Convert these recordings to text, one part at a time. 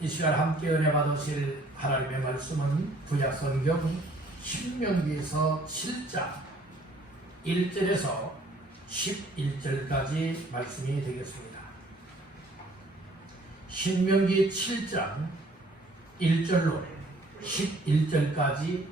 이 시간 함께 은혜 받으실 하나님의 말씀은 구약성경 신명기서 7장 1절에서 11절까지 말씀이 되겠습니다. 신명기 7장 1절로 11절까지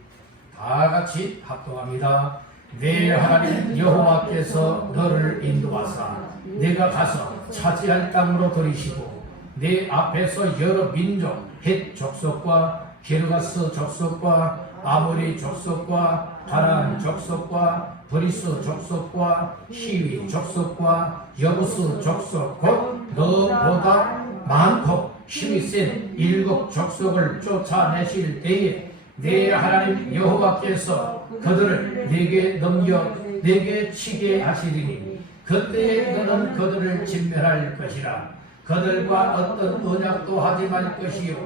다 같이 합독합니다. 내 하나님 여호와께서 너를 인도하사 내가 가서 차지할 땅으로 들이시고 내 앞에서 여러 민족 헷 족속과 게르가스 족속과 아모리 족속과 가나안 족속과 브리스 족속과 히위 족속과 여부스 족속 곧 너보다 많고 힘이 센 7 족속을 쫓아내실 때에 내 하나님 여호와께서 그들을 내게 넘겨 내게 치게 하시리니 그때에 너는 그들을 진멸할 것이라. 그들과 어떤 언약도 하지 말 것이요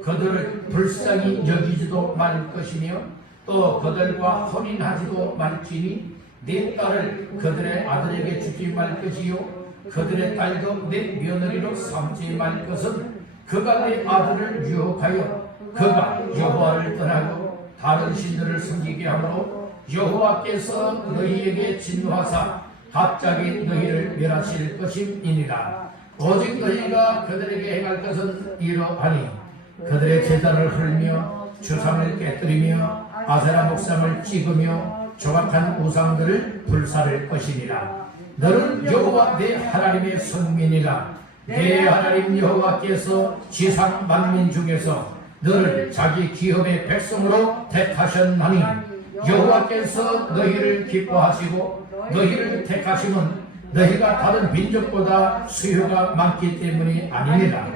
그들을 불쌍히 여기지도 말 것이며 또 그들과 혼인하지도 말지니 내 딸을 그들의 아들에게 주지 말 것이요 그들의 딸도 내 며느리로 삼지 말 것은 그가 내 아들을 유혹하여 그가 여호와를 떠나고 다른 신들을 섬기게 하므로 여호와께서 너희에게 진노하사 갑자기 너희를 멸하실 것임이니라. 오직 너희가 그들에게 행할 것은 이러하니 그들의 제단을 헐며 주상을 깨뜨리며 아세라 목상을 찍으며 조각한 우상들을 불사를 것이니라. 너는 여호와 내 하나님의 선민이라. 내 하나님 여호와께서 지상 만민 중에서 너를 자기 기업의 백성으로 택하셨나니 여호와께서 너희를 기뻐하시고 너희를 택하심은 너희가 다른 민족보다 수요가 많기 때문이 아니니라.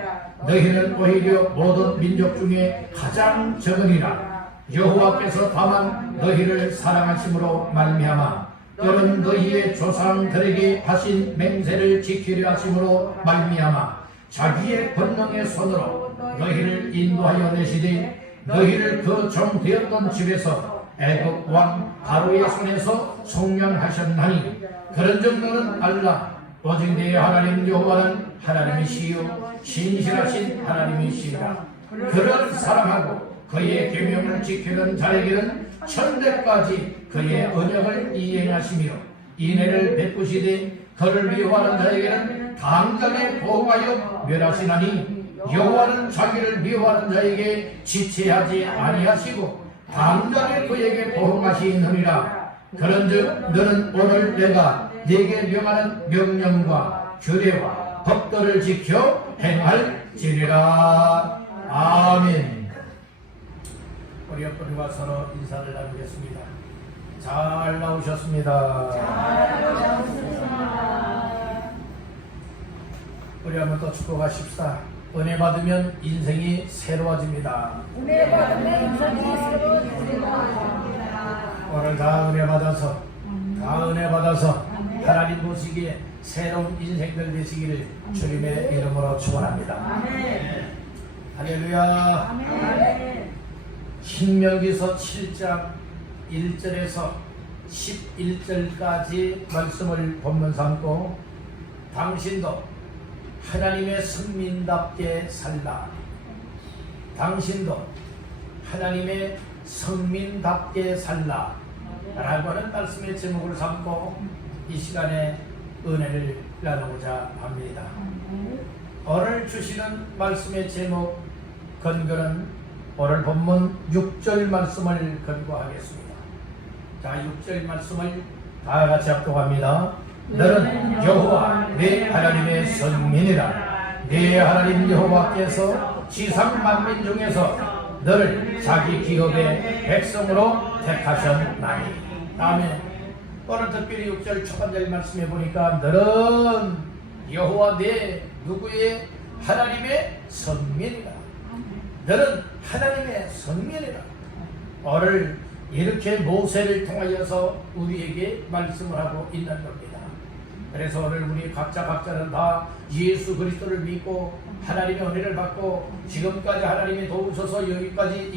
너희는 오히려 모든 민족 중에 가장 적으니라. 여호와께서 다만 너희를 사랑하심으로 말미암아 또는 너희의 조상들에게 하신 맹세를 지키려 하심으로 말미암아 자기의 권능의 손으로 너희를 인도하여 내시되 너희를 그 종 되었던 집에서 애굽 왕 바로의 손에서 속량하셨나니 그런즉 너는 알라. 오직 내 하나님 여호와는 하나님이시요 신실하신 하나님이시라. 그를 사랑하고 그의 계명을 지키는 자에게는 천대까지 그의 언약을 이행하시며 인애를 베푸시되 그를 미워하는 자에게는 당장에 보호하여 멸하시나니 여호와는 자기를 미워하는 자에게 지체하지 아니하시고 당장에 그에게 보응하시느니라. 그런즉 너는 오늘 내가 네게 명하는 명령과 규례와 법도를 지켜 행할지니라. 아멘. 우리 옆분과 서로 인사를 나누겠습니다. 잘 나오셨습니다. 잘 나오셨습니다. 우리 한번 또 축복하십시다. 은혜 받으면 인생이 새로워집니다. 은혜 받으면 인생이 새로워집니다. 오늘 다 은혜 받아서 하나님 보시기에 새로운 인생들 되시기를 주님의 이름으로 축원합니다. 아멘. 할렐루야. 아멘. 신명기서 7장 1절에서 11절까지 말씀을 본문 삼고 당신도 하나님의 성민답게 살라. 당신도 하나님의 성민답게 살라 라고 하는 말씀의 제목을 삼고 이 시간에 은혜를 나누고자 합니다. 오늘 주시는 말씀의 제목 근거는 오늘 본문 6절 말씀을 근거하겠습니다. 자, 6절 말씀을 다 같이 합독합니다. 너는 여호와 내 하나님의 선민이라. 내 하나님 여호와께서 지상 만민 중에서 너를 자기 기업의 백성으로 택하셨나니. 아멘. 오늘 특별히 6절 첫 번째 말씀해 보니까 너는 여호와 내 누구의 하나님의 선민이라. 너는 하나님의 선민이라. 오늘 이렇게 모세를 통하여서 우리에게 말씀을 하고 있는 겁니다. 그래서 오늘 우리 각자는 다 예수 그리스도를 믿고 하나님의 은혜를 받고 지금까지 하나님이 도우셔서 여기까지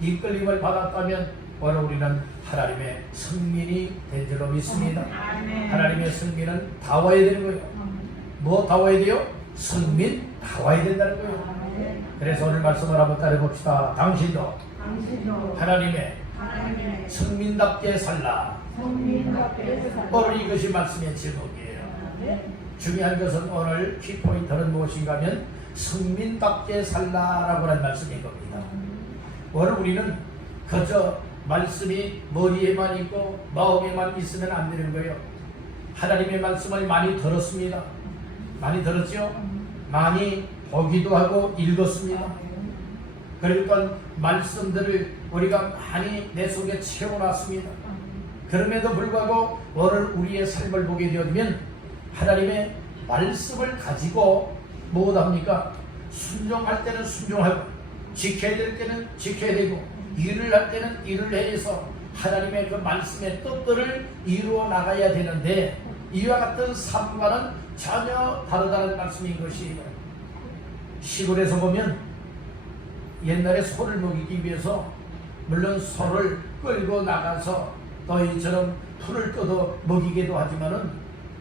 이끌림을 받았다면 오늘 우리는 하나님의 성민이 된 줄로 믿습니다. 하나님의 성민은 다 와야 되는 거예요. 뭐 다 와야 돼요? 성민 나와야 된다는 거예요. 그래서 오늘 말씀을 한번 따라봅시다. 당신도 하나님의 성민답게 살라. 오늘 이것이 말씀의 제목이에요. 중요한 것은 오늘 키포인트는 무엇인가 하면 성민답게 살라라고 하는 말씀인 겁니다. 오늘 우리는 그저 말씀이 머리에만 있고 마음에만 있으면 안 되는 거예요. 하나님의 말씀을 많이 들었습니다. 많이 들었죠? 많이 보기도 하고 읽었습니다. 그러니까 말씀들을 우리가 많이 내 속에 채워놨습니다. 그럼에도 불구하고 오늘 우리의 삶을 보게 되면 하나님의 말씀을 가지고 무엇합니까? 순종할 때는 순종하고 지켜야 될 때는 지켜야 되고 일을 할 때는 일을 해서 하나님의 그 말씀의 뜻들을 이루어 나가야 되는데 이와 같은 삶과는 전혀 다르다는 말씀인 것이에요. 시골에서 보면 옛날에 소를 먹이기 위해서 물론 소를 끌고 나가서 너희처럼 풀을 뜯어 먹이기도 하지만은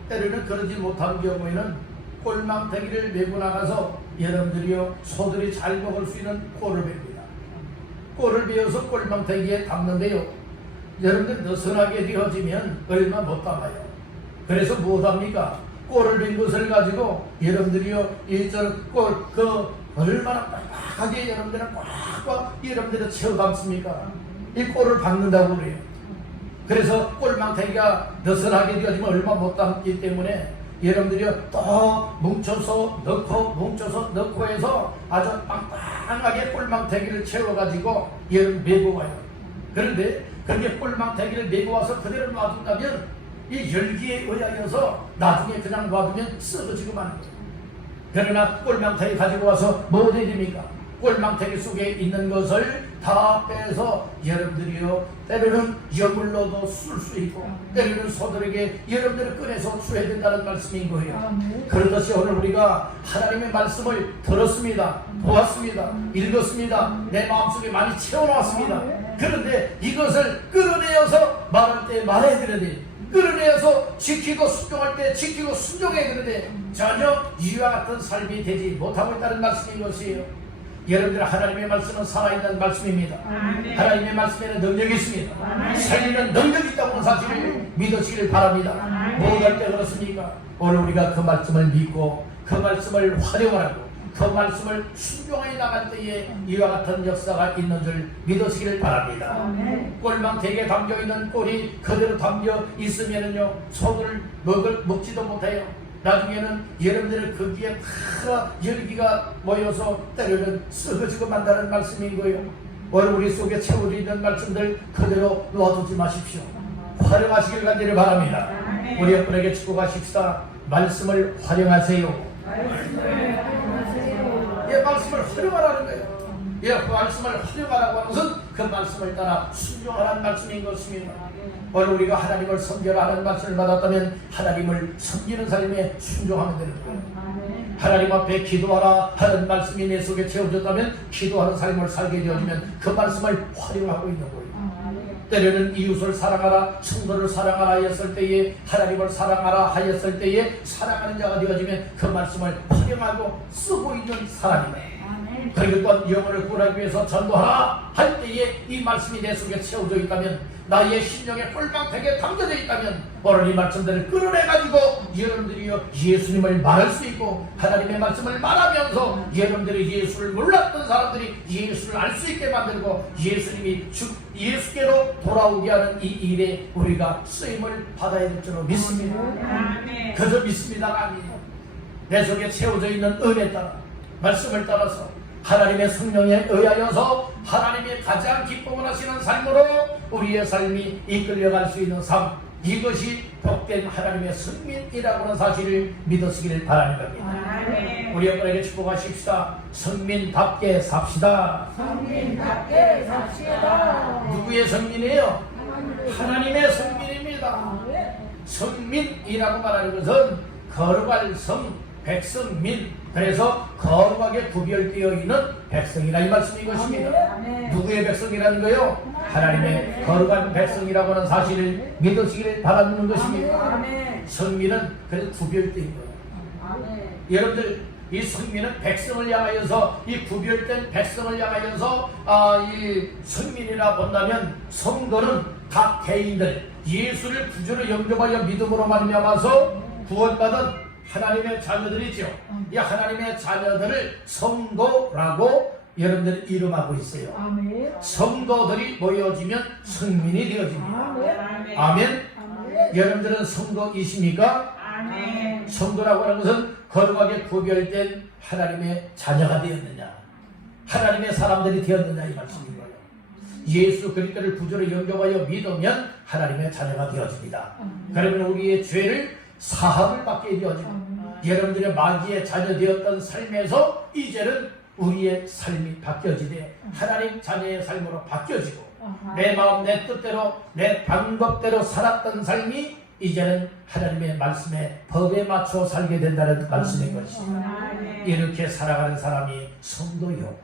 때로는 그러지 못한 경우에는 꼴망태기를 메고 나가서 여러분들이요 소들이 잘 먹을 수 있는 꼴을 베니다. 꼴을 베어서 꼴망태기에 담는데요. 여러분들 느슨하게 되어지면 얼마 못 담아요. 그래서 무엇합니까? 꼴을 벤 것을 가지고 여러분들이요 얼마나 빡빡하게 여러분들은 꽉꽉 여러분들은 채워 담습니까? 이 꼴을 박는다고 그래요. 그래서 꼴망태기가 느슨하게 되어지면 얼마 못 담기 때문에 여러분들이요 또 뭉쳐서 넣고 해서 아주 빵빵하게 꼴망태기를 채워가지고 여러분 메고 와요. 그런데 그렇게 꼴망태기를 메고 와서 그대로 놔둔다면 이 열기에 의하여서 나중에 그냥 놔두면 썩어지고 마는 거예요. 그러나 꼴망태기 가지고 와서 뭐 해야 됩니까? 꼴망태기 속에 있는 것을 다 빼서 여러분들이요 때로는 여물로도 쓸 수 있고 때로는 소들에게 여러분들을 꺼내서 줘야 된다는 말씀인 거예요. 그렇듯이 오늘 우리가 하나님의 말씀을 들었습니다. 보았습니다. 읽었습니다. 내 마음속에 많이 채워놨습니다. 그런데 이것을 끌어내어서 말할 때 말해야 되는데 끌어내어서 지키고 순종할 때 지키고 순종해야 되는데 전혀 이와 같은 삶이 되지 못하고 있다는 말씀인 것이에요. 여러분들 하나님의 말씀은 살아있는 말씀입니다. 하나님의 말씀에는 능력이 있습니다. 살리는 능력이 있다고 하는 사실을 믿으시길 바랍니다. 모든 때 그렇습니까? 오늘 우리가 그 말씀을 믿고 그 말씀을 활용하고 그 말씀을 순종해 나갈 때에 이와 같은 역사가 있는 줄 믿으시길 바랍니다. 꼴망태기에 담겨있는 꼴이 그대로 담겨 있으면요 소를 먹지도 못해요. 나중에는 여러분들의 거기에 다 열기가 모여서 때로는 썩어지고 만다는 말씀인 거예요. 오늘 우리 속에 채워져 있는 말씀들 그대로 놓아두지 마십시오. 활용하시길 간절히 바랍니다. 우리 여러분에게 축복하십시다. 말씀을 활용하세요. 예, 말씀을 활용하라는 거예요. 예, 그 말씀을 활용하라고 하는 것은 그 말씀을 따라 순종하라는 말씀인 것입니다. 오늘 우리가 하나님을 섬겨라는 말씀을 받았다면 하나님을 섬기는 삶에 순종하면 되는 거예요. 하나님 앞에 기도하라 하는 말씀이 내 속에 채워졌다면 기도하는 삶을 살게 되어지면 그 말씀을 활용하고 있는 거예요. 때로는 이웃을 사랑하라 성도를 사랑하라 하였을 때에 하나님을 사랑하라 하였을 때에 사랑하는 자가 되어지면 그 말씀을 활용하고 쓰고 있는 사람이에요. 그리고 또 영혼을 구하기 위해서 전도하라 할 때에 이 말씀이 내 속에 채워져 있다면 나의 심령에 꼴망태기에 담겨져 있다면 오늘 이 말씀들을 끌어내가지고 여러분들이요 예수님을 말할 수 있고 하나님의 말씀을 말하면서 여러분들이 예수를 몰랐던 사람들이 예수를 알 수 있게 만들고 예수님이 예수께로 돌아오게 하는 이 일에 우리가 쓰임을 받아야 될 줄로 믿습니다. 그저 믿습니다가 아니에요. 내 속에 채워져 있는 은혜 따라 말씀을 따라서 하나님의 성령에 의하여서 하나님의 가장 기쁨을 하시는 삶으로 우리의 삶이 이끌려갈 수 있는 삶, 이것이 복된 하나님의 성민이라고 하는 사실을 믿으시길 바라는 겁니다. 우리 여러분에게 축복하십시다. 성민답게 삽시다. 성민답게 삽시다. 누구의 성민이에요? 하나님의 성민입니다. 성민이라고 말하는 것은 거룩할 성, 백성민, 그래서 거룩하게 구별되어 있는 백성이라 이 말씀인 것입니다. 누구의 백성이라는 거요? 하나님의 거룩한 백성이라고 하는 사실을 믿으시기를 바라는 것입니다. 성민은 그래서 구별된 거예요. 여러분들 이 성민은 백성을 향하여서, 이 구별된 백성을 향하여서 이 성민이라 본다면 성도는 각 개인들 예수를 구주로 영접하여 믿음으로 말미암아서 구원받은 하나님의 자녀들이죠. 이 하나님의 자녀들을 성도라고 여러분들이 이름하고 있어요. 아멘. 성도들이 모여지면 성민이 되어집니다. 아멘. 아멘. 여러분들은 성도이십니까? 아멘. 성도라고 하는 것은 거룩하게 구별된 하나님의 자녀가 되었느냐, 하나님의 사람들이 되었느냐, 이 말씀인 거예요. 예수 그리스도를 구주로 영접하여 믿으면 하나님의 자녀가 되어집니다. 그러면 우리의 죄를 사함을 받게 되어집니다. 여러분들의 마귀의 자녀 되었던 삶에서 이제는 우리의 삶이 바뀌어지되 하나님 자녀의 삶으로 바뀌어지고, 내 마음 내 뜻대로 내 방법대로 살았던 삶이 이제는 하나님의 말씀에 법에 맞춰 살게 된다는 말씀인 것입니다. 이렇게 살아가는 사람이 성도요,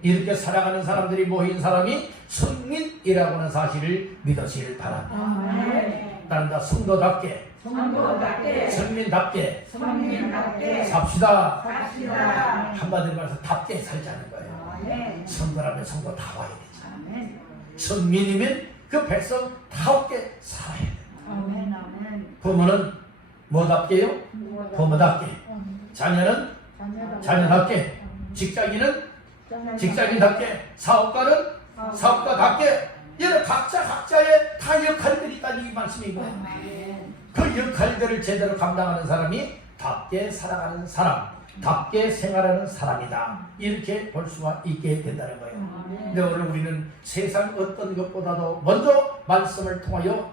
이렇게 살아가는 사람들이 모인 사람이 성민이라고 하는 사실을 믿으시길 바랍니다. 따른다. 성도답게, 성민답게 삽시다. 한마디로 말해서 답게 살자는 거예요. 성도라면 성도다워야 되죠. 성민이면 그 백성다웠게 살아야 돼요. 부모는 뭐답게요? 부모답게, 자녀는 자녀답게, 직장인은 직장인답게, 사업가는 사업가답게. 이런 각자의 다 역할들이 있다는 이 말씀이고, 그 역할들을 제대로 감당하는 사람이 답게 살아가는 사람, 답게 생활하는 사람이다, 이렇게 볼 수가 있게 된다는 거예요. 근데 오늘 우리는 세상 어떤 것보다도 먼저 말씀을 통하여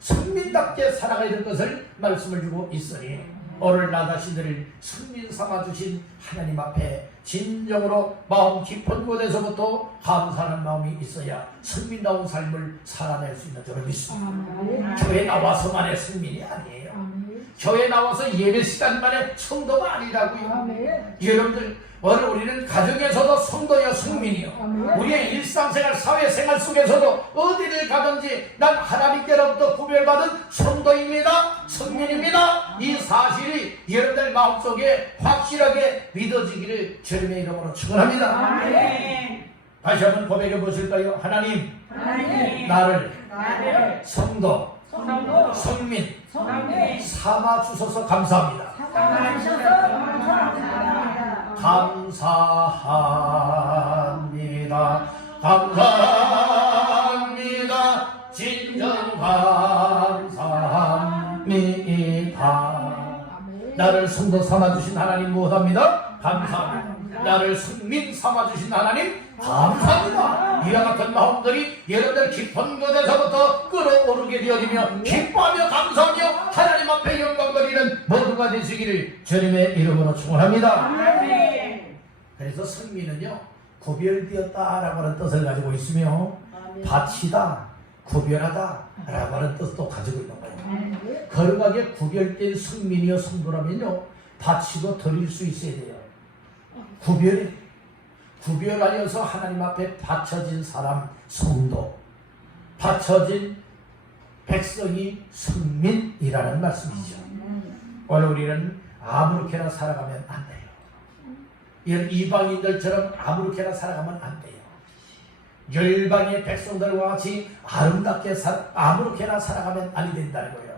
성민답게 살아가야 될 것을 말씀을 주고 있으니, 오늘 나 자신들을 성민 삼아주신 하나님 앞에 진정으로 마음 깊은 곳에서부터 감사하는 마음이 있어야 성민다운 삶을 살아낼 수 있는 줄을 믿습니다. 교회 나와서만의 성민이 아니에요. 교회 나와서 예배 시간만의 성도가 아니라고요. 여러분들, 오늘 우리는 가정에서도 성도여 성민이요, 우리의 일상생활 사회생활 속에서도 어디를 가든지 난 하나님께로부터 구별받은 성도입니다, 성민입니다, 이 사실이 여러분들 마음속에 확실하게 믿어지기를 주님의 이름으로 축원합니다. 다시 한번 고백해 보실까요? 하나님, 나를 성도, 성민 삼아 주셔서 감사합니다. 감사합니다. 감사합니다. 진정 감사합니다. 나를 성도 삼아주신 하나님 무엇합니다? 감사합니다. 나를 성민 삼아주신 하나님 감사합니다. 이와 같은 마음들이 여러분들 깊은 곳에서부터 끌어오르게 되어지며 기뻐하며 감사하며 하나님 앞에 영광 돌리는 모두가 되시기를 주님의 이름으로 축원합니다. 그래서 성민은요, 구별되었다라고 하는 뜻을 가지고 있으며 바치다, 구별하다 라고 하는 뜻도 가지고 있는 거예요. 거룩하게 구별된 성민이여 성도라면요, 바치고 드릴 수 있어야 돼요. 구별하여서 하나님 앞에 바쳐진 사람 성도, 바쳐진 백성이 성민이라는 말씀이죠. 오늘 우리는 아무렇게나 살아가면 안 돼요. 이런 이방인들처럼 아무렇게나 살아가면 안 돼요. 열방의 백성들과 같이 아름답게 아무렇게나 살아가면 아니 된다는 거예요.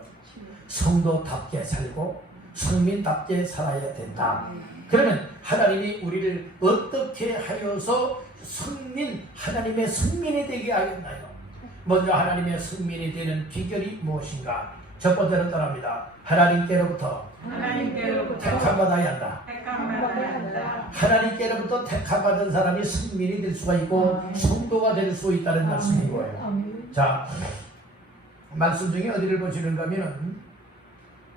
성도답게 살고 성민답게 살아야 된다. 그러면 하나님이 우리를 어떻게 하여서 하나님의 성민이 되게 하였나요? 먼저 하나님의 성민이 되는 비결이 무엇인가? 첫 번째는 따라합니다. 하나님께로부터 택함받아야 한다. 하나님께로부터 택함받은 사람이 성민이 될 수가 있고 성도가 될 수 있다는 말씀인 거예요. 자, 말씀 중에 어디를 보시는가 하면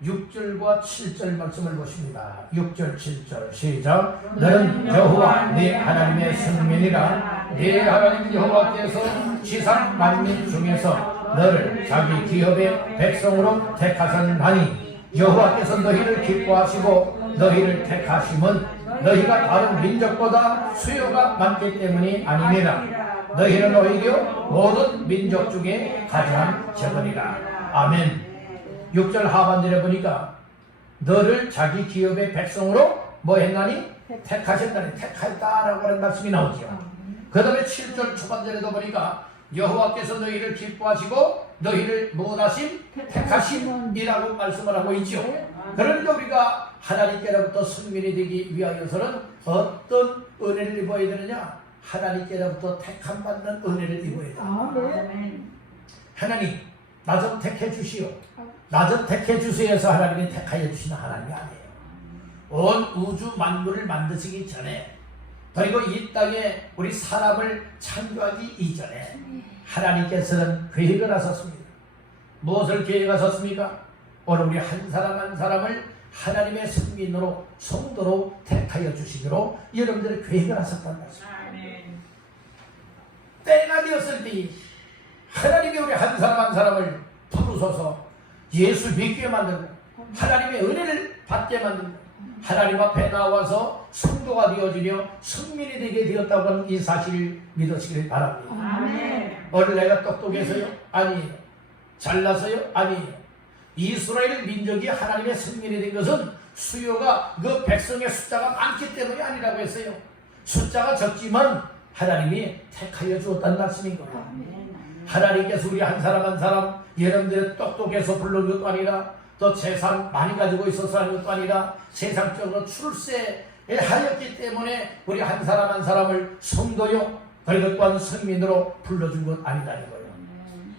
6절과 7절 말씀을 보십니다. 6절 7절 시작. 너는 여호와 네 하나님의 성민이라. 네 하나님 여호와께서 지상 만민 중에서 너를 자기 기업의 백성으로 택하셨나니, 여호와께서 너희를 기뻐하시고 너희를 택하심은 너희가 다른 민족보다 수요가 많기 때문이 아니니라. 너희는 오히려 모든 민족 중에 가장 적으리라. 아멘. 6절 하반절에 보니까 너를 자기 기업의 백성으로 뭐 했나니? 택하셨다니 택하였다라고 하는 말씀이 나오죠. 그 다음에 7절 초반절에도 보니까 여호와께서 너희를 기뻐하시고 너희를 무엇하심? 택하심이라고 말씀을 하고 있죠. 그러니까 우리가 하나님께로부터 승민이 되기 위하여서는 어떤 은혜를 입어야 되느냐? 하나님께로부터 택함 받는 은혜를 입어야 된다. 하나님 나 좀 택해 주시오. 나 좀 택해 주세요 해서 하나님이 택하여 주시는 하나님이 아니에요. 온 우주 만물을 만드시기 전에 그리고 이 땅에 우리 사람을 창조하기 이전에 하나님께서는 계획을 하셨습니다. 무엇을 계획하셨습니까? 오늘 우리 한 사람 한 사람을 하나님의 성민으로 성도로 택하여 주시기로 여러분들의 계획을 하셨다는 말씀입니다. 때가 되었을 때 하나님이 우리 한 사람 한 사람을 부르셔서 예수 믿게 만들고 하나님의 은혜를 받게 만들고 하나님 앞에 나와서 성도가 되어지며 성민이 되게 되었다고 하는 이 사실을 믿으시길 바랍니다. 아멘. 오늘 내가 똑똑해서요? 아니에요. 잘나서요? 아니에요. 이스라엘 민족이 하나님의 성민이 된 것은 수요가 그 백성의 숫자가 많기 때문이 아니라고 했어요. 숫자가 적지만 하나님이 택하여 주었다는 말씀인 거예요. 하나님께서 우리 한 사람 한 사람 여러분들의 똑똑해서 부른 것도 아니라 또 재산 많이 가지고 있어서 하는 것도 아니라 세상적으로 출세하였기 때문에 우리 한 사람 한 사람을 성도요 그리고 또한 성민으로 불러준 것 아니다는 거예요.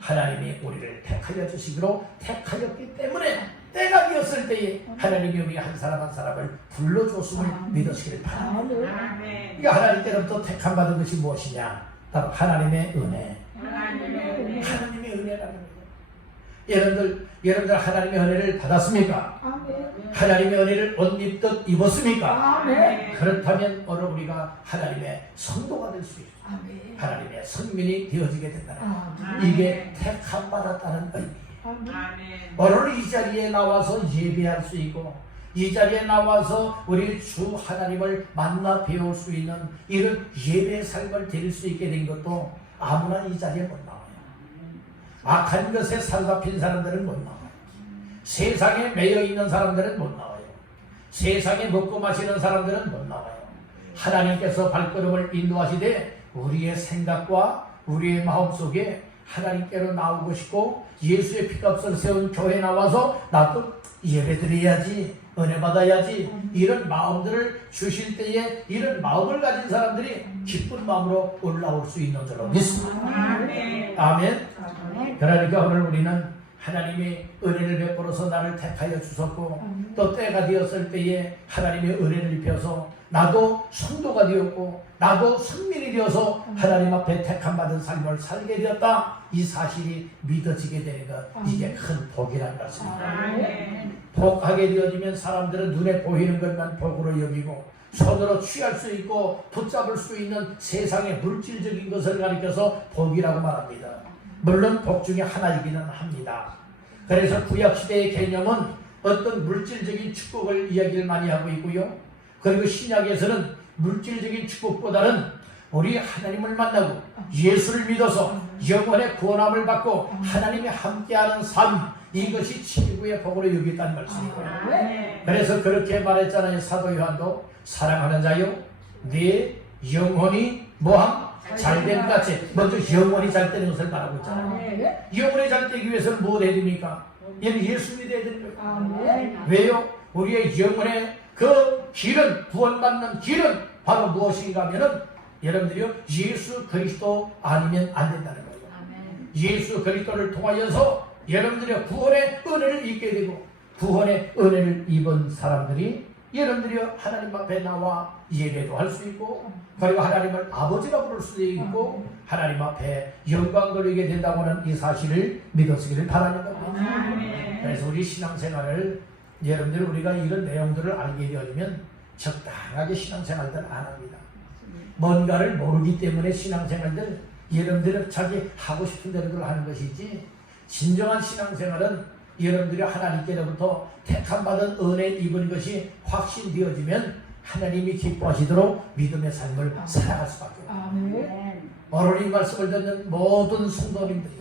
하나님이 우리를 택하여 주시기로 택하였기 때문에 때가 되었을 때에 하나님이 우리 한 사람 한 사람을 불러줬음을 믿으시길 바랍니다. 그러니까 하나님께로부터 택함 받은 것이 무엇이냐? 바로 하나님의 은혜. 하나님의 은혜라는 거예요. 여러분들 하나님의 은혜를 받았습니까? 아멘. 하나님의 은혜를 옷 입듯 입었습니까? 아멘. 그렇다면 오늘 우리가 하나님의 성도가 될 수 있어요. 아멘. 하나님의 성민이 되어지게 된다는 거예요. 아멘. 이게 택함 받았다는 의미. 아멘. 오늘 이 자리에 나와서 예배할 수 있고 이 자리에 나와서 우리 주 하나님을 만나 배울 수 있는 이런 예배 삶을 드릴 수 있게 된 것도 아무나 이 자리에 못 나와요. 악한 것에 사로잡힌 사람들은 못 나와요. 세상에 매여 있는 사람들은 못 나와요. 세상에 먹고 마시는 사람들은 못 나와요. 하나님께서 발걸음을 인도하시되 우리의 생각과 우리의 마음속에 하나님께로 나오고 싶고 예수의 피값을 세운 교회에 나와서 나도 예배드려야지 은혜 받아야지 이런 마음들을 주실 때에 이런 마음을 가진 사람들이 기쁜 마음으로 올라올 수 있는 줄로 믿습니다. 아멘. 아멘. 아멘. 그러니까 오늘 우리는 하나님이 은혜를 베풀어서 나를 택하여 주셨고 또 때가 되었을 때에 하나님의 은혜를 입혀서 나도 성도가 되었고 나도 성민이 되어서 하나님 앞에 택함 받은 삶을 살게 되었다. 이 사실이 믿어지게 되는 것 이게 큰 복이라는 것입니다. 아멘. 복하게 되어지면 사람들은 눈에 보이는 것만 복으로 여기고 손으로 취할 수 있고 붙잡을 수 있는 세상의 물질적인 것을 가리켜서 복이라고 말합니다. 물론 복 중에 하나이기는 합니다. 그래서 구약시대의 개념은 어떤 물질적인 축복을 이야기를 많이 하고 있고요. 그리고 신약에서는 물질적인 축복보다는 우리 하나님을 만나고 예수를 믿어서 영원의 구원함을 받고 하나님이 함께하는 삶 이것이 최고의 복으로 여기있다는 말씀이고요. 그래서 그렇게 말했잖아요. 사도 요한도 사랑하는 자요 네 영혼이 뭐함? 잘됨 같이 먼저 영혼이 잘 되는 것을 말하고 있잖아요. 영혼이 잘 되기 위해서는 뭘 해야 됩니까? 얘는 예수 믿어야 되는 거예요. 왜요? 우리의 영혼의 그 길은 구원받는 길은 바로 무엇인가 하면은 여러분들이요 예수 그리스도 아니면 안 된다는 거예요. 예수 그리스도를 통하여서 여러분들이 구원의 은혜를 입게 되고 구원의 은혜를 입은 사람들이 여러분들이 하나님 앞에 나와 예배도 할 수 있고 그리고 하나님을 아버지라 부를 수도 있고 하나님 앞에 영광 돌리게 된다고 하는 이 사실을 믿으시기를 바라는 겁니다. 그래서 우리 신앙생활을 여러분들 우리가 이런 내용들을 알게 되어지면 적당하게 신앙생활들 안 합니다. 뭔가를 모르기 때문에 신앙생활들 여러분들은 자기 하고 싶은 대로 하는 것이지 진정한 신앙생활은 여러분들이 하나님께로부터 택함받은 은혜 입은 것이 확신되어지면 하나님이 기뻐하시도록 믿음의 삶을 살아갈 수밖에 없습니다. 오늘 이 말씀을 듣는 모든 성도님들이요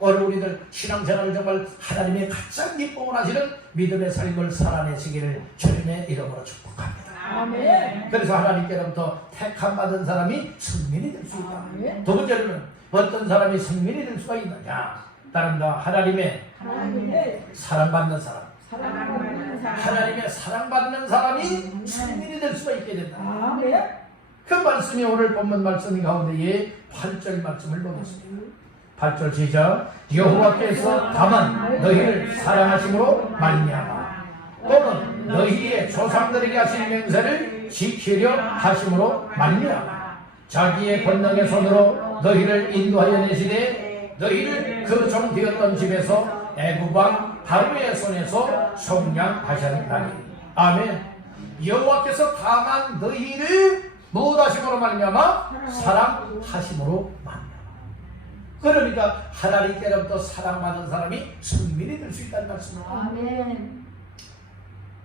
오늘 우리들 신앙생활을 정말 하나님의 가장 기뻐하시는 믿음의 삶을 살아내시기를 주님의 이름으로 축복합니다. 아멘. 그래서 하나님께로부터 택함 받은 사람이 승민이 될 수 있다. 아멘. 두 번째로는 어떤 사람이 승민이 될 수가 있느냐? 따른다. 하나님의 사랑받는 사람. 사랑받는 사람. 하나님의 사랑받는 사람이 승민이 될 수가 있게 된다. 아멘. 그 말씀이 오늘 본문 말씀 가운데에 8절 말씀을 보겠습니다. 8절 시작. 여호와께서 다만 너희를 사랑하심으로 말미암아 또는 너희의 조상들에게 하신 맹세를 지키려 하심으로 말미암아 자기의 권능의 손으로 너희를 인도하여 내시되 너희를 그 종 되었던 집에서 애굽 왕 바로의 손에서 속량하셨나니. 아멘. 여호와께서 다만 너희를 무엇하심으로 말미암아 사랑하심으로 말미암아. 그러니까 하나님께로부터 사랑받은 사람이 승민이 될 수 있다는 말씀입니다. 아멘.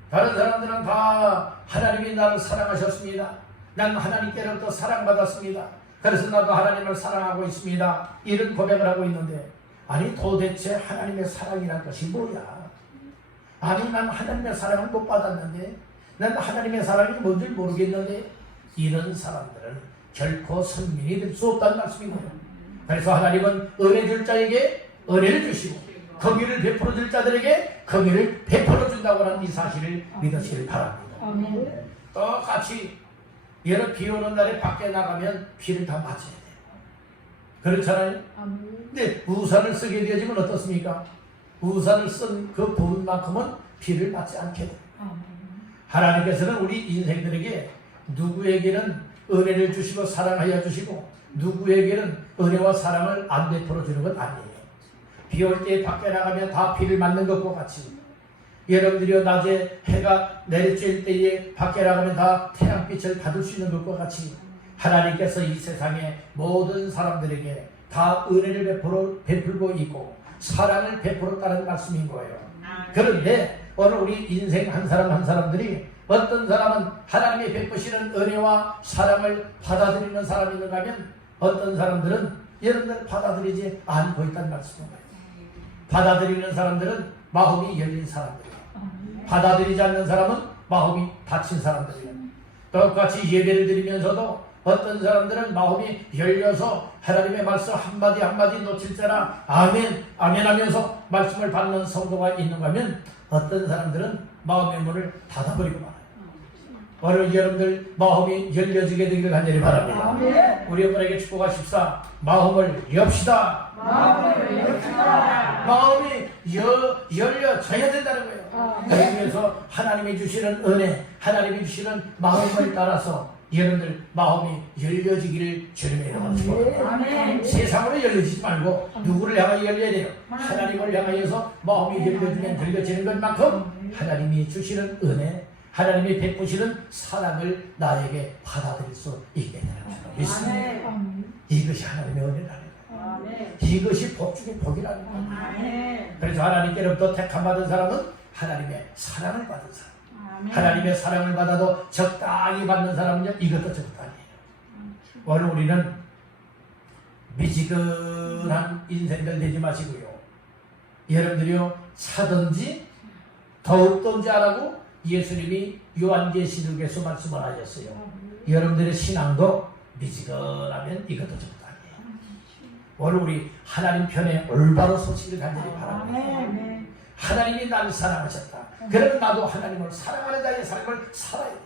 다른 사람들은 다 하나님이 나를 사랑하셨습니다. 난 하나님께로부터 사랑받았습니다. 그래서 나도 하나님을 사랑하고 있습니다. 이런 고백을 하고 있는데, 아니 도대체 하나님의 사랑이란 것이 뭐야? 아니 난 하나님의 사랑을 못 받았는데, 난 하나님의 사랑이 뭔지 모르겠는데, 이런 사람들은 결코 선민이 될 수 없다는 말씀이고요. 그래서 하나님은 은혜 줄 자에게 은혜를 주시고 긍휼을 베풀어 줄 자들에게 긍휼을 베풀어 준다고 하는 이 사실을 믿으시길 바랍니다. 아멘. 똑같이 여러 비 오는 날에 밖에 나가면 비를 다 맞아야 돼요. 그렇잖아요. 아멘. 근데 우산을 쓰게 되어지면 어떻습니까? 우산을 쓴 그 부분만큼은 비를 맞지 않게 돼요. 아멘. 하나님께서는 우리 인생들에게 누구에게는 은혜를 주시고 사랑하여 주시고 누구에게는 은혜와 사랑을 안 베풀어 주는 것 아니에요. 비 올 때 밖에 나가면 다 비를 맞는 것과 같이 여러분들이 낮에 해가 내리쬐을 때에 밖에 나가면 다 태양빛을 받을 수 있는 것과 같이 하나님께서 이 세상의 모든 사람들에게 다 은혜를 베풀고 있고 사랑을 베풀었다는 말씀인 거예요. 그런데 오늘 우리 인생 한 사람 한 사람들이 어떤 사람은 하나님이 베푸시는 은혜와 사랑을 받아들이는 사람이 있는가 하면 어떤 사람들은 여러분들 받아들이지 않고 있다는 말씀입니다. 받아들이는 사람들은 마음이 열린 사람들이에요. 받아들이지 않는 사람은 마음이 닫힌 사람들이에요. 똑같이 예배를 드리면서도 어떤 사람들은 마음이 열려서 하나님의 말씀 한마디 한마디 놓칠 때나 아멘 아멘 하면서 말씀을 받는 성도가 있는가 하면 어떤 사람들은 마음의 문을 닫아버리고 말아요. 오늘 여러분들 마음이 열려지게 되기를 간절히 바랍니다. 아멘. 우리 여러분에게 축복하십사. 마음을 엽시다. 마음을 열시다. 마음이 열려져야 된다는 거예요. 아멘. 그러기 위해서 하나님이 주시는 은혜, 하나님이 주시는 마음을 따라서 여러분들 마음이 열려지기를 주님의 이름으로 축복합니다. 아멘. 세상으로 열려지지 말고 누구를 향하여 열려야 돼요? 하나님을 향하여서 마음이 열려지면 열려지는 것만큼 하나님이 주시는 은혜, 하나님이 베푸시는 사랑을 나에게 받아들일 수 있게 되는 줄 믿습니다. 아멘. 이것이 하나님의 은혜라는 거예요. 아멘. 이것이 복 중에 복이라는 거예요. 아멘. 그래서 하나님께로부터 택함 받은 사람은 하나님의 사랑을 받은 사람. 하나님의 사랑을 받아도 적당히 받는 사람은요, 이것도 적당해요. 오늘 우리는 미지근한 인생들 되지 마시고요. 여러분들이요, 차든지 더욱든지 하라고 예수님이 요한계시록에서 말씀을 하셨어요. 여러분들의 신앙도 미지근하면 이것도 적당해요. 오늘 우리 하나님 편에 올바로 서시길 간절히 바랍니다. 아멘. 하나님이 나를 사랑하셨다. 그러면 나도 하나님을 사랑하는 자의 삶을 살아야 돼.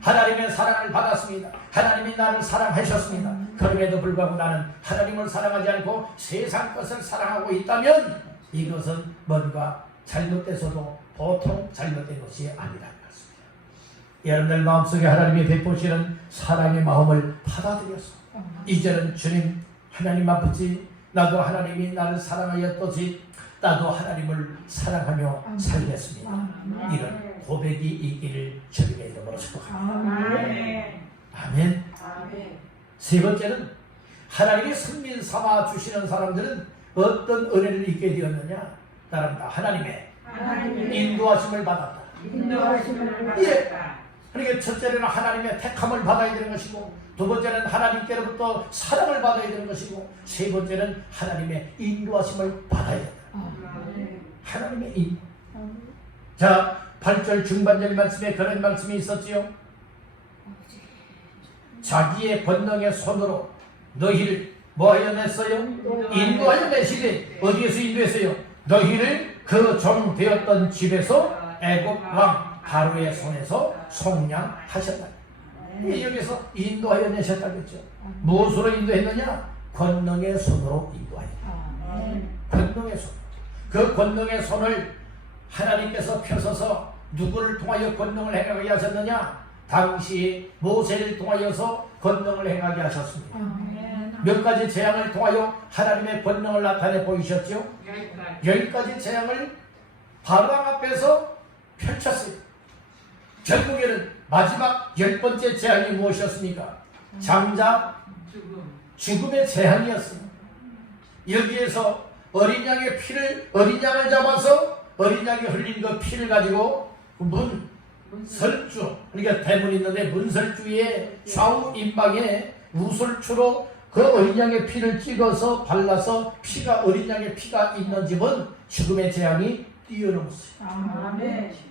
하나님의 사랑을 받았습니다. 하나님이 나를 사랑하셨습니다. 그럼에도 불구하고 나는 하나님을 사랑하지 않고 세상 것을 사랑하고 있다면 이것은 뭔가 잘못돼서도 보통 잘못된 것이 아니라는 것입니다. 여러분들 마음속에 하나님이 베푸시는 사랑의 마음을 받아들여서 이제는 주님 하나님 아버지, 나도 하나님이 나를 사랑하였듯이 나도 하나님을 사랑하며 살겠습니다. 이런 고백이 있기를 주님의 이름으로 축복합니다. 아멘. 아멘. 아멘. 세 번째는 하나님이 승민 삼아 주시는 사람들은 어떤 은혜를 입게 되었느냐? 따릅니다. 하나님의 인도하심을 받았다. 인도하심을 예. 받았다. 그러니까 첫째는 하나님의 택함을 받아야 되는 것이고, 두 번째는 하나님께로부터 사랑을 받아야 되는 것이고, 세 번째는 하나님의 인도하심을 받아야 된다. 하나님의 자, 8절 중반절 말씀에 그런 말씀이 있었지요. 자기의 권능의 손으로 너희를 뭐하여 냈어요? 인도하여 내시되 어디에서 인도했어요? 너희를 그 종 되었던 집에서 애굽 왕 바로의 손에서 속량하셨다. 여기서 인도하여 내셨다겠죠. 무엇으로 인도했느냐? 권능의 손으로 인도하였다. 권능의 손. 그 권능의 손을 하나님께서 펴서서 누구를 통하여 권능을 행하게 하셨느냐? 당시 모세를 통하여서 권능을 행하게 하셨습니다. 몇 가지 재앙을 통하여 하나님의 권능을 나타내 보이셨죠? 10가지 재앙을 바로왕 앞에서 펼쳤어요. 결국에는 마지막 10번째 재앙이 무엇이었습니까? 장자 죽음의 재앙이었어요. 여기에서 어린 양의 피를, 어린 양을 잡아서 어린 양이 흘린 그 피를 가지고 문설주, 그러니까 대문이 있는데 문설주의 좌우 임방에 우설추로 그 어린 양의 피를 찍어서 발라서 피가, 어린 양의 피가 있는 집은 죽음의 재앙이 뛰어넘었어요.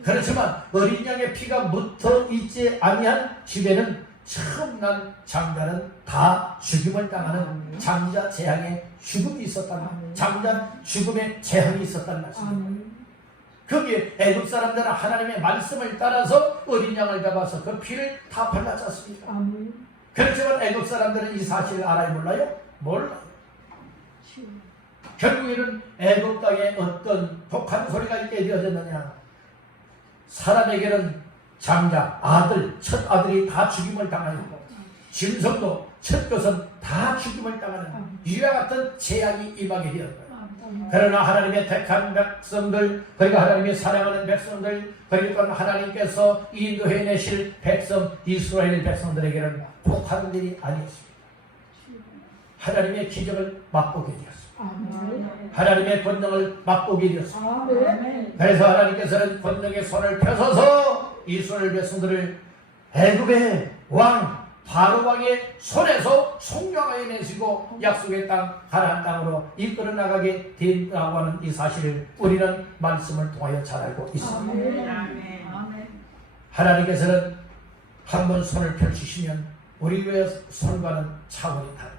그렇지만 어린 양의 피가 묻어 있지 아니한 집에는 처음 난 장자는 다 죽임을 당하는 장자 재앙의 죽음이 있었단, 장자 죽음의 재앙이 있었단 말씀입니다. 거기에 애굽 사람들은 하나님의 말씀을 따라서 어린 양을 잡아서 그 피를 다 발랐지 않습니까? 그렇지만 애굽 사람들은 이 사실을 알아요, 몰라요? 몰라요. 결국에는 애굽 땅에 어떤 독한 소리가 있게 되어졌느냐? 사람에게는 장자, 아들, 첫 아들이 다 죽임을 당하였고, 짐승도 첫 것은 다 죽임을 당하는 이와 같은 재앙이 임하게 되었다. 그러나 하나님의 택한 백성들, 그리고 하나님의 사랑하는 백성들, 그리고 하나님께서 인도해 내실 백성, 이스라엘 백성들에게는 독한 일이 아니었습니다. 하나님의 기적을 맛보게 되었습니다. 하나님의 권능을 맛보게 되었습니다. 그래서 하나님께서는 권능의 손을 펴서서 이스라엘 백성들을 애굽의 왕 바로 왕의 손에서 속량하여 내시고 약속의 땅 가나안 땅으로 이끌어 나가게 된다고 하는 이 사실을 우리는 말씀을 통하여 잘 알고 있습니다. 하나님께서는 한번 손을 펼치시면 우리의 손과는 차원이 다릅니다.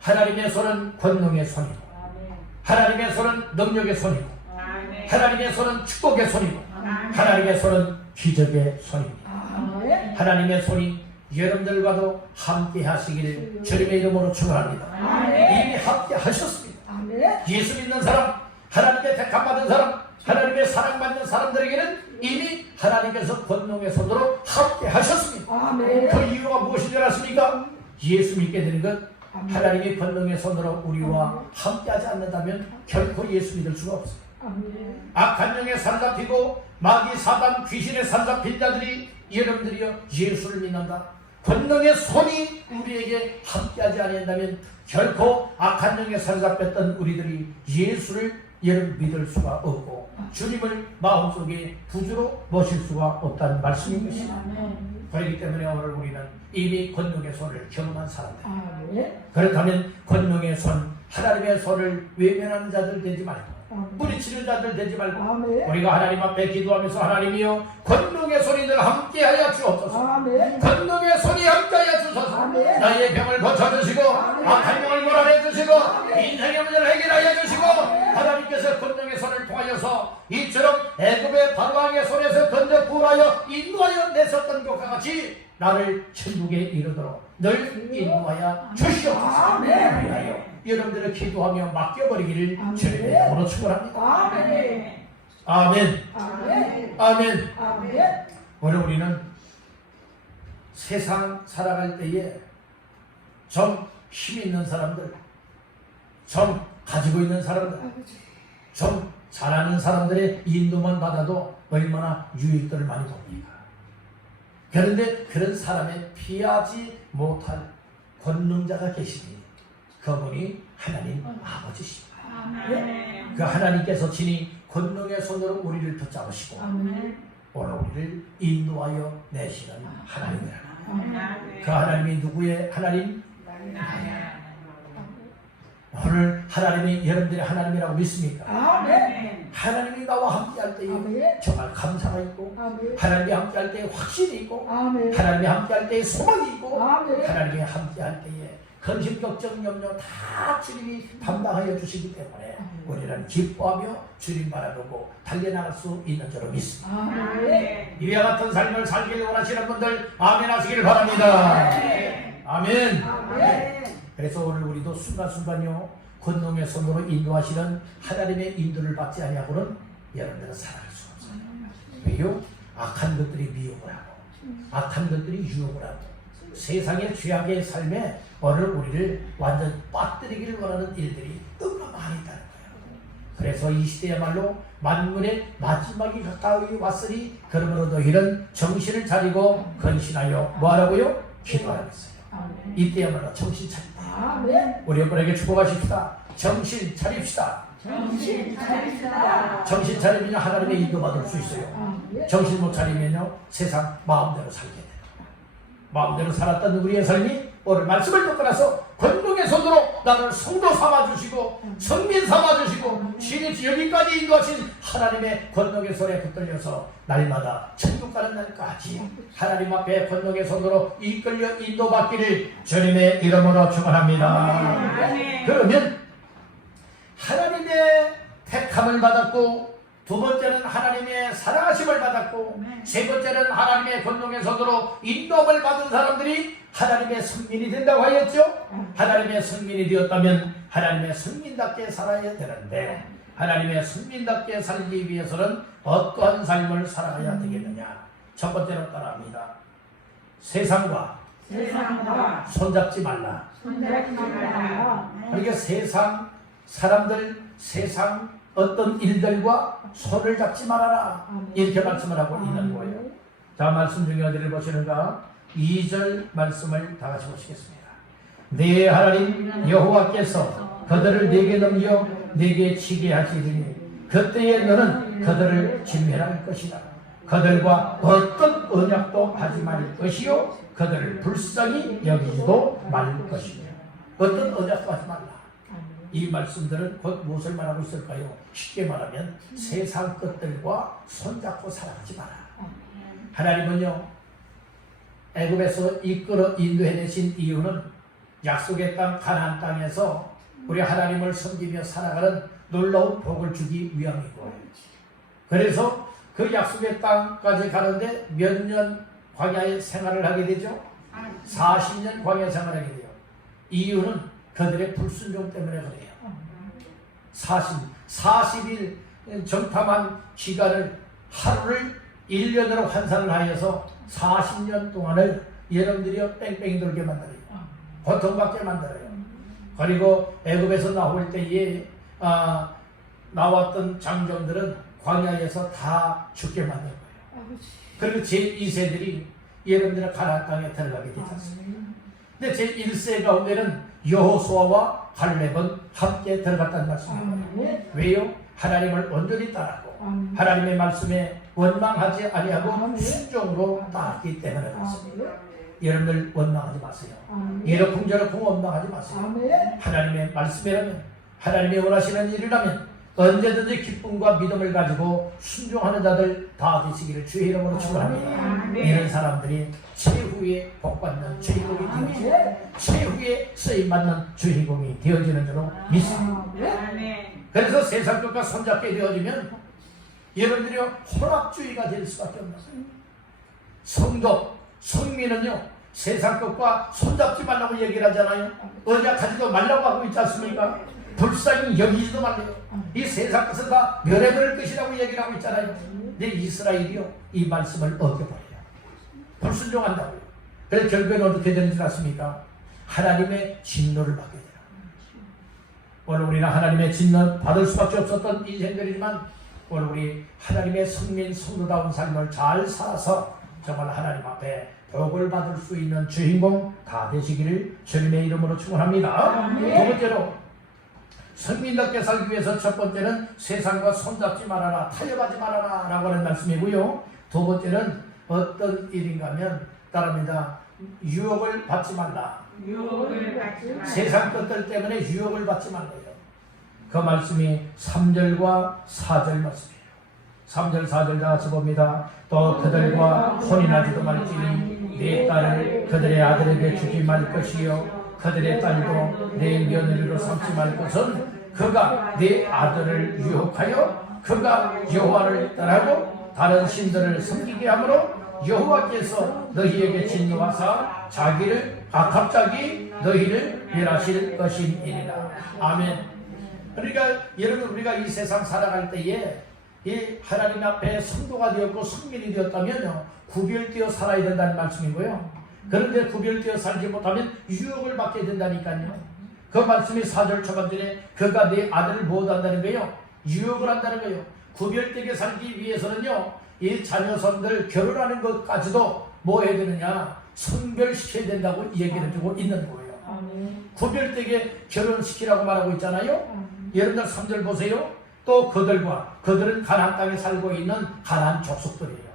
하나님의 손은 권능의 손이고, 하나님의 손은 능력의 손이고, 하나님의 손은 축복의 손이고, 하나님의 손은 기적의 손입니다. 하나님의 손이 여러분들과도 함께 하시기를 주님의 이름으로 축원합니다. 이미 함께 하셨습니다. 예수 믿는 사람, 하나님의 택함받은 사람, 하나님의 사랑받는 사람들에게는 이미 하나님께서 권능의 손으로 함께 하셨습니다. 그 이유가 무엇인 줄 아십니까? 예수 믿게 되는 것, 하나님의 권능의 손으로 우리와 함께하지 않는다면 결코 예수 믿을 수가 없어요. 악한 영에 사로잡히고 마귀 사단 귀신에 사로잡힌 자들이 여러분들이여 예수를 믿는다, 권능의 손이 우리에게 함께하지 않는다면 결코 악한 영에 사로잡혔던 우리들이 예수를 여러분 믿을 수가 없고 주님을 마음속에 구주로 모실 수가 없다는 말씀인 것입니다. 그렇기 때문에 오늘 우리는 이미 권능의 손을 경험한 사람들, 그렇다면 권능의 손, 하나님의 손을 외면하는 자들 되지 말고, 뿌리치는 자들 되지 말고, 우리가 하나님 앞에 기도하면서 하나님이여 권능의 손이 늘 함께하여 주옵소서. 권능의 손이 함께하여 주소서. 나의 병을 고쳐주시고 악한 영을 몰아내 주시고 인생의 문제를 해결하여 주시고, 하나님께서 권능의 손을 통하여서 이처럼 애굽의 바로왕의 손에서 건져 구하여 인도하여 내셨던 것과 같이 나를 천국에 이르도록 늘 인도하여 주시옵소서. 위하여 여러분들을 기도하며 맡겨버리기를 주님의 이름으로 축원합니다. 아멘. 아멘. 오늘 우리는 세상 살아갈 때에 좀 힘 있는 사람들, 좀 가지고 있는 사람들, 좀 잘하는 사람들의 인도만 받아도 얼마나 유익들을 많이 봅니까? 그런데 그런 사람의 피하지 못할 권능자가 계시니 그분이 하나님 아버지십니다. 그 하나님께서 친히 권능의 손으로 우리를 붙잡으시고 오늘 우리를 인도하여 내시는 하나님이라. 그 하나님이 누구의 하나님? 오늘 하나님이 여러분들의 하나님이라고 믿습니까? 아멘. 하나님이 나와 함께할 때에 아멘. 정말 감사가 있고, 아멘. 하나님이 함께할 때에 확신이 있고, 아멘. 하나님이 함께할 때에 소망이 있고, 아멘. 하나님이 함께할 때에 근심, 걱정, 염려 다 주님이 담당하여 주시기 때문에 우리는 기뻐하며 주님 바라보고 달려나갈 수 있는 줄로 믿습니다. 아멘. 이와 같은 삶을 살기를 원하시는 분들 아멘 하시길 바랍니다. 아멘. 아멘. 그래서 오늘 우리도 순간순간요 권능의 손으로 인도하시는 하나님의 인도를 받지 아니하고는 여러분들은 살아갈 수가 없어요. 왜요? 악한 것들이 미혹을 하고 악한 것들이 유혹을 하고 세상의 죄악의 삶에 오늘 우리를 완전 빠뜨리기를 원하는 일들이 너무나 많이 있다는 거예요. 그래서 이 시대야말로 만물의 마지막이 가까이 왔으니 그러므로 너희는 정신을 차리고 근신하여 뭐하라고요? 기도하겠어요. 아멘. 이때야말로 정신 차린다. 아멘. 우리 여러분에게 축복하십시다. 정신 차립시다. 정신 차립시다. 정신 차리면 하나님의 인도받을 수 있어요. 아멘. 정신 못 차리면요 세상 마음대로 살게 돼요. 마음대로 살았던 우리의 삶이 오늘 말씀을 듣고 나서 권능의 손으로 나를 성도 삼아주시고 성민 삼아주시고 신이 여기까지 인도하신 하나님의 권능의 손에 붙들려서 날마다 천국 가는 날까지 하나님 앞에 권능의 손으로 이끌려 인도받기를 주님의 이름으로 축원합니다. 아멘. 그러면 하나님의 택함을 받았고 두 번째는 하나님의 사랑하심을 받았고 세 번째는 하나님의 권능의 손으로 인도함을 받은 사람들이 하나님의 성민이 된다고 하였죠. 하나님의 성민이 되었다면 하나님의 성민답게 살아야 되는데 하나님의 성민답게 살기 위해서는 어떠한 삶을 살아야 되겠느냐. 첫 번째로 따라합니다. 세상과 손잡지 말라. 손잡지 말라. 그러니까 세상 사람들, 세상 어떤 일들과 손을 잡지 말아라. 이렇게 말씀을 하고 있는 거예요. 자, 말씀 중에 어디를 보시는가? 2절 말씀을 다 같이 보시겠습니다. 내 하나님 여호와께서 그들을 내게 넘겨 내게 치게 하시리니 그때에 너는 그들을 진멸할 것이다. 그들과 어떤 언약도 하지 말 것이요 그들을 불쌍히 여기지도 말 것이며. 어떤 언약도 하지 말라. 이 말씀들은 곧 무엇을 말하고 있을까요? 쉽게 말하면 세상 것들과 손잡고 살아가지 마라. 하나님은요 애굽에서 이끌어 인도해내신 이유는 약속의 땅 가나안 땅에서 우리 하나님을 섬기며 살아가는 놀라운 복을 주기 위함이고, 그래서 그 약속의 땅까지 가는데 몇 년 광야의 생활을 하게 되죠? 40년 광야 생활을 하게 돼요. 이유는 그들의 불순종 때문에 그래요. 40일 정탐한 기간을 하루를 1년으로 환산을 하여서 40년 동안을 여러분들이 뺑뺑이 돌게 만들어요. 고통받게 만들어요. 그리고 애굽에서 나올 때에 나왔던 장정들은 광야에서 다 죽게 만든 거예요. 그리고 제2세들이 여러분들의 가나안 땅에 들어가게 되지 않습니까? 근데 제1세 가운데는 여호수아와 갈렙은 함께 들어갔다는 말씀입니다. 왜요? 하나님을 온전히 따랐고 하나님의 말씀에 원망하지 아니하고 순종으로 따랐기 때문에 그렇습니다. 여러분들 원망하지 마세요. 이러쿵저러쿵 원망하지 마세요. 하나님의 말씀이라면 하나님이 원하시는 일이라면 언제든지 기쁨과 믿음을 가지고 순종하는 자들 다 되시기를 주의 이름으로 축원합니다. 이런 사람들이 최후의 복받는 주인공이 되어지고 최후의 쓰임받는 주인공이 되어지는 줄로 믿습니다. 그래서 세상 것과 손잡게 되어지면 여러분들이 혼합주의가 될 수밖에 없는 거예요. 성도, 성민은요 세상 것과 손잡지 말라고 얘기를 하잖아요. 언약하지도 말라고 하고 있지 않습니까? 불쌍히 여기지도 말래요. 이 세상 것은 다 멸해버릴 것이라고 얘기를 하고 있잖아요. 근데 이스라엘이요 이 말씀을 어겨버려요. 불순종한다고요. 그래서 결국에는 어떻게 되는지 아십니까? 하나님의 진노를 받게 돼요. 오늘 우리는 하나님의 진노 받을 수밖에 없었던 인생들이지만 오늘 우리 하나님의 성민 성도다운 삶을 잘 살아서 정말 하나님 앞에 복을 받을 수 있는 주인공 다 되시기를 주님의 이름으로 축원합니다. 두 번째로 성민답게 살기 위해서 첫 번째는 세상과 손잡지 말아라, 타협하지 말아라 라고 하는 말씀이고요. 두 번째는 어떤 일인가 하면 따릅니다. 유혹을 받지 말라. 유혹을 받지 말라. 세상 것들 때문에 유혹을 받지 말고요. 그 말씀이 3절과 4절 말씀이에요. 3절 4절 다 같이 봅니다. 또 그들과 혼인하지도 말지니 네 딸을 그들의 아들에게 주지 말 것이요 그들의 딸도 내 며느리로 삼지 말 것은 그가 네 아들을 유혹하여 그가 여호와를 떠나고 다른 신들을 섬기게 하므로 여호와께서 너희에게 진노하사 자기를 갑자기 너희를 멸하실 것이니라. 아멘. 그러니까 여러분 우리가 이 세상 살아갈 때에 이 하나님 앞에 성도가 되었고 성민이 되었다면요 구별되어 살아야 된다는 말씀이고요. 그런데 구별되어 살지 못하면 유혹을 받게 된다니까요. 그 말씀이 4절 초반절에 그가 내 아들을 못한다는 거예요. 유혹을 한다는 거예요. 구별되게 살기 위해서는요 이 자녀선들 결혼하는 것까지도 뭐 해야 되느냐 성별시켜야 된다고 얘기를 해주고 있는 거예요. 구별되게 결혼시키라고 말하고 있잖아요. 여러분들 3절 보세요. 또 그들은 가나안 땅에 살고 있는 가나안 족속들이에요.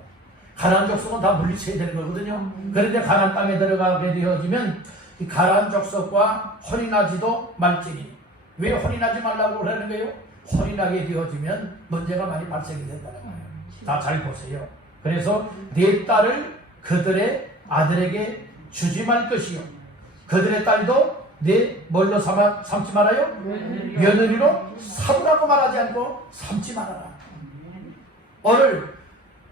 가나안 족속은 다 물리쳐야 되는 거거든요. 그런데 가나안 땅에 들어가게 되어지면 이 가나안 족속과 혼인하지도 말지니. 왜 혼인하지 말라고 그러는 거예요? 혼인하게 되어지면 문제가 많이 발생이 된다는 거예요. 다 잘 보세요. 그래서 네 딸을 그들의 아들에게 주지 말 것이요 그들의 딸도 네 뭘로 삼지 말아요? 며느리로 삼으라고 말하지 않고 삼지 말아라. 오늘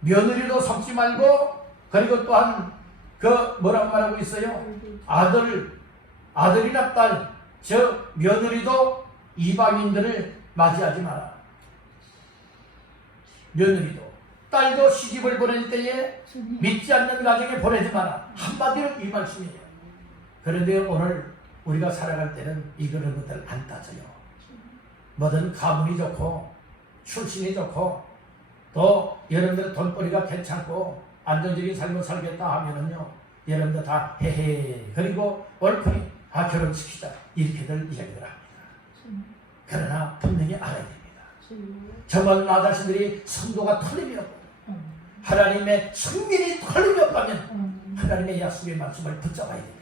며느리로 삼지 말고 그리고 또한 그 뭐라고 말하고 있어요? 아들이나 딸, 저 며느리도 이방인들을 맞이하지 마라. 며느리도 딸도 시집을 보낼 때에 믿지 않는 가정에 보내지 마라. 한마디로 이 말씀이에요. 그런데 오늘 우리가 살아갈 때는 이런 것들 안 따져요. 뭐든 가문이 좋고 출신이 좋고 또 여러분들 돈벌이가 괜찮고 안정적인 삶을 살겠다 하면은요 여러분들 다 헤헤 그리고 옳거니 결혼시키자 이렇게들 이야기를 합니다. 그러나 분명히 알아야 됩니다. 정말 나 자신들이 성도가 틀림이 없고 하나님의 성민이 틀림이 없다면 하나님의 약속의 말씀을 붙잡아야 됩니다.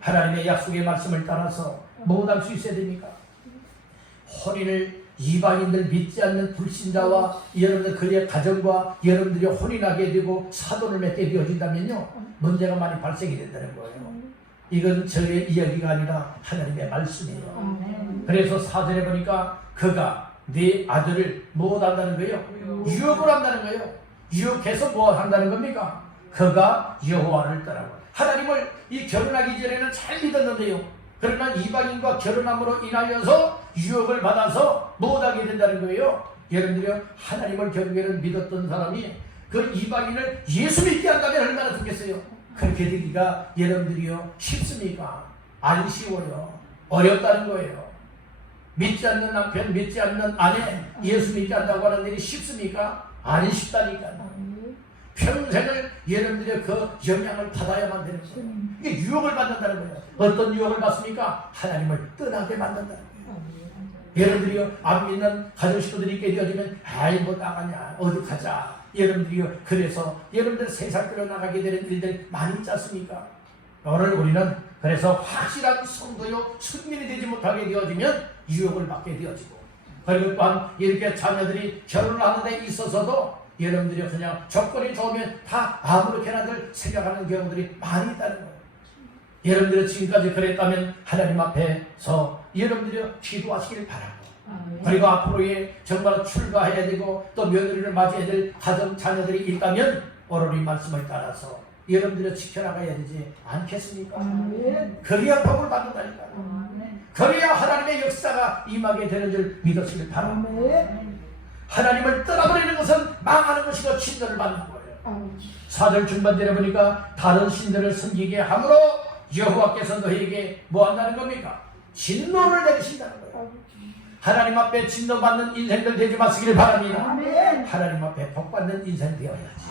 하나님의 약속의 말씀을 따라서 무엇할 수 있어야 됩니까? 혼인을 이방인들 믿지 않는 불신자와 여러분들 그의 가정과 여러분들이 혼인하게 되고 사돈을 맺게 되어진다면요 문제가 많이 발생이 된다는 거예요. 이건 저의 이야기가 아니라 하나님의 말씀이에요. 그래서 4절에 보니까 그가 네 아들을 뭐 한다는 거예요? 유혹을 한다는 거예요. 유혹해서 뭐 한다는 겁니까? 그가 여호와를 떠나고 하나님을 이 결혼하기 전에는 잘 믿었는데요. 그러나 이방인과 결혼함으로 인하여서 유혹을 받아서 못하게 된다는 거예요. 여러분들이 하나님을 결국에는 믿었던 사람이 그 이방인을 예수 믿게 한다면 얼마나 좋겠어요. 그렇게 되기가 여러분들이요 쉽습니까? 안 쉬워요. 어렵다는 거예요. 믿지 않는 남편, 믿지 않는 아내, 예수 믿지 않다고 하는 일이 쉽습니까? 안 쉽다니까요. 평생을 여러분들의 그 영향을 받아야만 되는 거예요. 이게 유혹을 받는다는 거예요. 어떤 유혹을 받습니까? 하나님을 떠나게 만든다는 거예요. 여러분들이요 안 믿는 가정 식구들이 있게 되어지면 아이 뭐 나가냐 어디 가자. 여러분들이요 그래서 여러분들 세상으로 나가게 되는 일들 많이 있지 않습니까? 오늘 우리는 그래서 확실한 성도요 승민이 되지 못하게 되어지면 유혹을 받게 되어지고 그리고 또한 이렇게 자녀들이 결혼을 하는 데 있어서도 여러분들이 그냥 조건이 좋으면 다 아무렇게나들 생각하는 경우들이 많이 있다는 거예요. 여러분들이 지금까지 그랬다면 하나님 앞에서 여러분들이 기도하시길 바라고 그리고 앞으로의 정말 출가해야 되고 또 며느리를 맞이해야 될 가정 자녀들이 있다면 오늘 이 말씀을 따라서 여러분들이 지켜나가야 되지 않겠습니까? 그래야 복을 받는다니까요. 그래야 하나님의 역사가 임하게 되는 줄 믿으시길 바랍니다. 하나님을 떠나버리는 것은 망하는 것이고 진노를 받는 거예요. 4절 중반절에 보니까 다른 신들을 섬기게 함으로 여호와께서 너희에게 뭐 한다는 겁니까? 진노를 내리신다는 거예요. 하나님 앞에 진노받는 인생들 되지 마시기를 바랍니다. 하나님 앞에 복받는 인생 되어야지.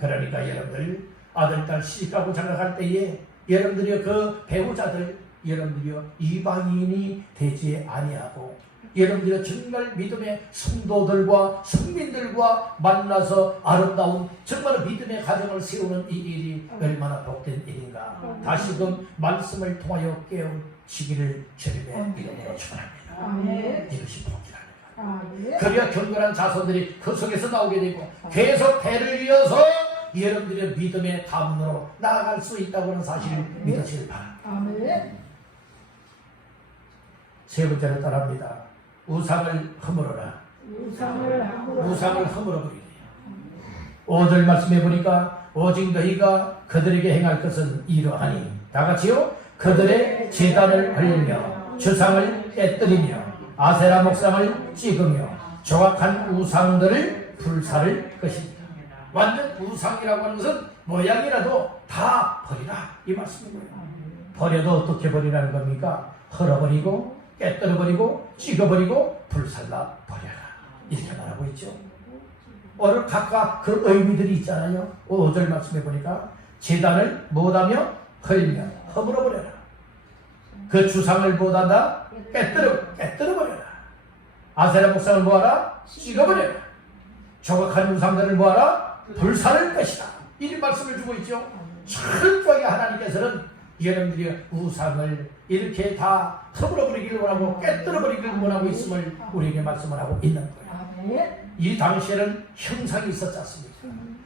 그러니까 여러분들 아들, 딸 시집가고 장가갈 때에 여러분들이 그 배우자들 여러분들이 이방인이 되지 아니하고 여러분들이 정말 믿음의 성도들과 성민들과 만나서 아름다운 정말 믿음의 가정을 세우는 이 일이 얼마나 복된 일인가. 다시금 말씀을 통하여 깨우치기를 주님의 이름으로 축원합니다. 아멘. 이것이 복이랍니다. 아멘. 그래야 경건한 자손들이 그 속에서 나오게 되고 계속 대를 이어서 여러분들의 믿음의 다문으로 나아갈 수 있다고 하는 사실을 믿으시길 바랍니다. 아멘. 세 번째로 따라합니다. 우상을 허물어라. 우상을 함으로 우상을 허물어버리래요. 5절 말씀해 보니까 오직 너희가 그들에게 행할 것은 이러하니 다 같이요. 그들의 제단을 흘리며 주상을 깨뜨리며 아세라 목상을 찍으며 조각한 우상들을 불사를 것입니다. 완전 우상이라고 하는 것은 모양이라도 다 버리라 이 말씀이고요. 버려도 어떻게 버리라는 겁니까? 헐어버리고 깨뜨려버리고 찍어버리고 불살라 버려라 이렇게 말하고 있죠. 오늘 각각 그 의미들이 있잖아요. 5절 말씀해 보니까 제단을 못하며 헐며 허물어버려라. 그 주상을 못한다 깨뜨려버려라. 아세라 목상을 뭐하라? 찍어버려라. 조각한 우상들을 뭐하라? 불사를 것이다. 이 말씀을 주고 있죠. 철저하게 하나님께서는 여러분들이 우상을 이렇게 다 허물어버리기를 원하고 깨뜨려버리기를 원하고 있음을 우리에게 말씀을 하고 있는 거예요. 아멘. 이 당시에는 형상이 있었지 않습니까?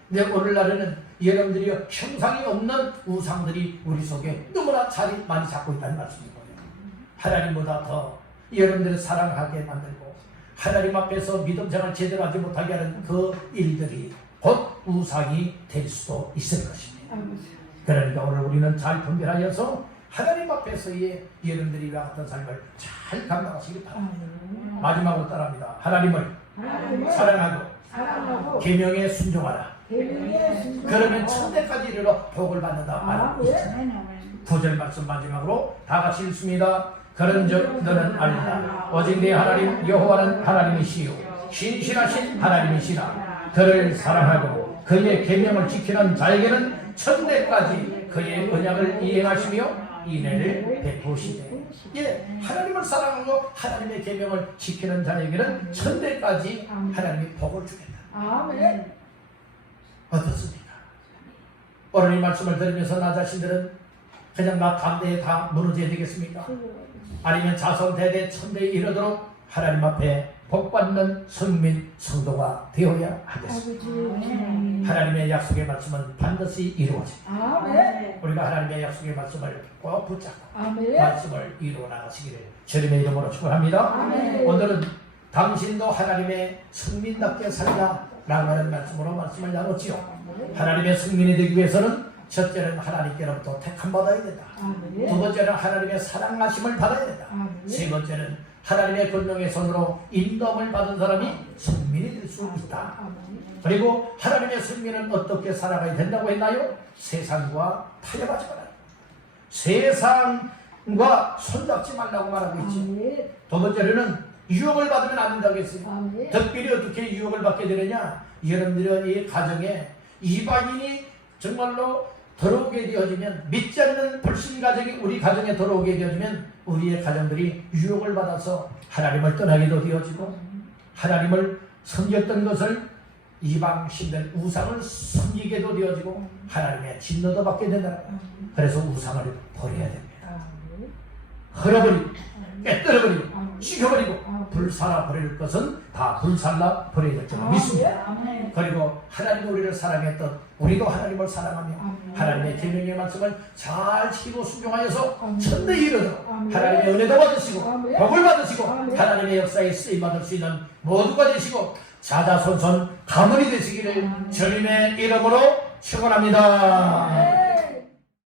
근데 오늘날에는 여러분들이 형상이 없는 우상들이 우리 속에 너무나 자리 많이 잡고 있다는 말씀이거든요. 하나님보다 더 여러분들을 사랑하게 만들고 하나님 앞에서 믿음생활 제대로 하지 못하게 하는 그 일들이 곧 우상이 될 수도 있을 것입니다. 그러니까 오늘 우리는 잘 분별하여서 하나님 앞에서의 여러분들이 이와 같은 삶을 잘 감당하시기 바랍니다. 마지막으로 따라합니다. 하나님을 사랑하고 사랑하고 계명에 순종하라. 계명에 순종하라. 그러면 천대까지 이르러 복을 받는다 말하고 있잖아요. 9절 말씀 마지막으로 다 같이 읽습니다. 그런즉 너는 알리라. 오직 네 하나님 여호와는 하나님이시요 신실하신 하나님이시라. 그를 사랑하고 그의 계명을 지키는 자에게는 천대까지 그의 언약을 이행하시며 인애를 베푸시되. 예, 하나님을 사랑하고 하나님의 계명을 지키는 자에게는 천대까지 하나님이 복을 주겠다. 아멘. 어떻습니까? 오늘 이 말씀을 들으면서 나 자신들은 그냥 나 담대에 다 무너져야 되겠습니까? 아니면 자손 대대 천대에 이르도록 하나님 앞에 복받는 성민 성도가 되어야 하겠습니다. 하나님의 약속의 말씀은 반드시 이루어집니다. 아멘. 우리가 하나님의 약속의 말씀을 꼭 붙잡고 아멘. 말씀을 이루어 나가시기를 주님의 이름으로 축원합니다. 아멘. 오늘은 당신도 하나님의 성민답게 살라 라고 하는 말씀으로 말씀을 나눴지요. 하나님의 성민이 되기 위해서는 첫째는 하나님께로부터 택함 받아야 된다. 아멘. 두 번째는 하나님의 사랑하심을 받아야 된다. 아멘. 세 번째는 하나님의 권능의 손으로 인도함을 받은 사람이 성민이 될 수 있다. 그리고 하나님의 성민은 어떻게 살아가야 된다고 했나요? 세상과 타협하지 말아요. 세상과 손잡지 말라고 말하고 있죠. 아멘. 두 번째로는 유혹을 받으면 안 된다고 했어요. 아멘. 특별히 어떻게 유혹을 받게 되느냐? 여러분들은 이 가정에 이방인이 정말로 들어오게 되어지면, 믿지 않는 불신 가정이 우리 가정에 들어오게 되어지면 우리의 가정들이 유혹을 받아서 하나님을 떠나기도 되어지고 하나님을 섬겼던 것을 이방 신들 우상을 섬기게도 되어지고 하나님의 진노도 받게 된다. 그래서 우상을 버려야 됩니다. 헐어버리고 깨뜨려버리고 죽여버리고 불살라 버릴 것은 다 불살라 버려야 될 줄 믿습니다. 아멘. 그리고 하나님 우리를 사랑했던 우리도 하나님을 사랑하며 하나님의 계명의 말씀을 잘 지키고 순종하여서 천대에 이르도록 하나님의 은혜도 받으시고 복을 받으시고 하나님의 역사에 쓰임받을 수 있는 모두가 되시고 자자손손 가문이 되시기를 주님의 이름으로 축원합니다.